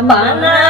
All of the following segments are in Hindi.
Kapana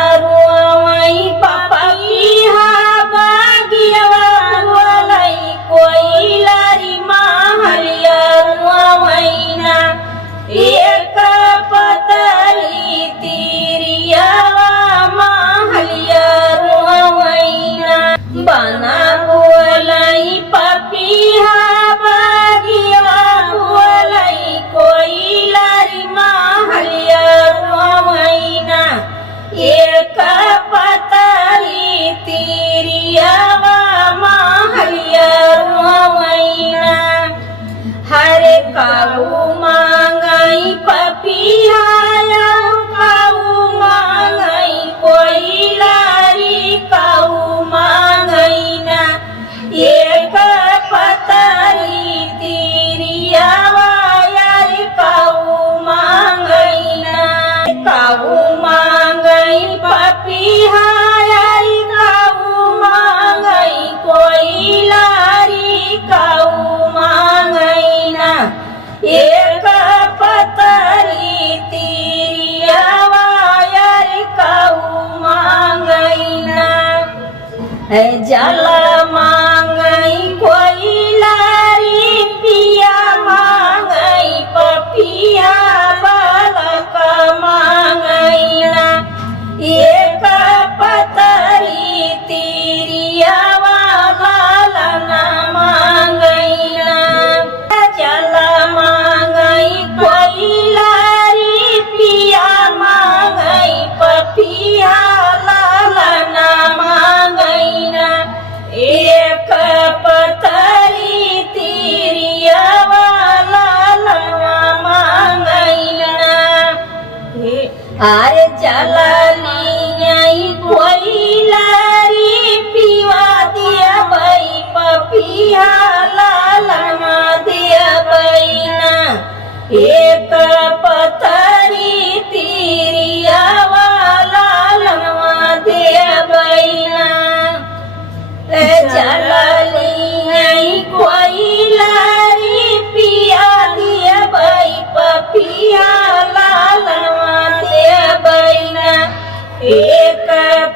下来哎呀，家来。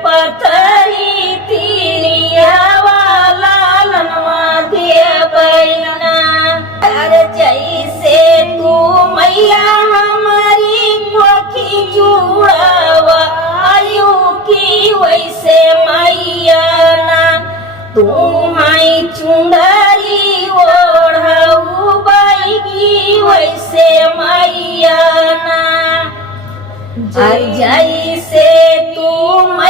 पथरी तिरिया वाला लनवा जैसे तू मैया हमारी वैसे मैया ना। तू हाई चुंदरी ओढ़ाऊ बैगी वैसे मैया ना। जैसे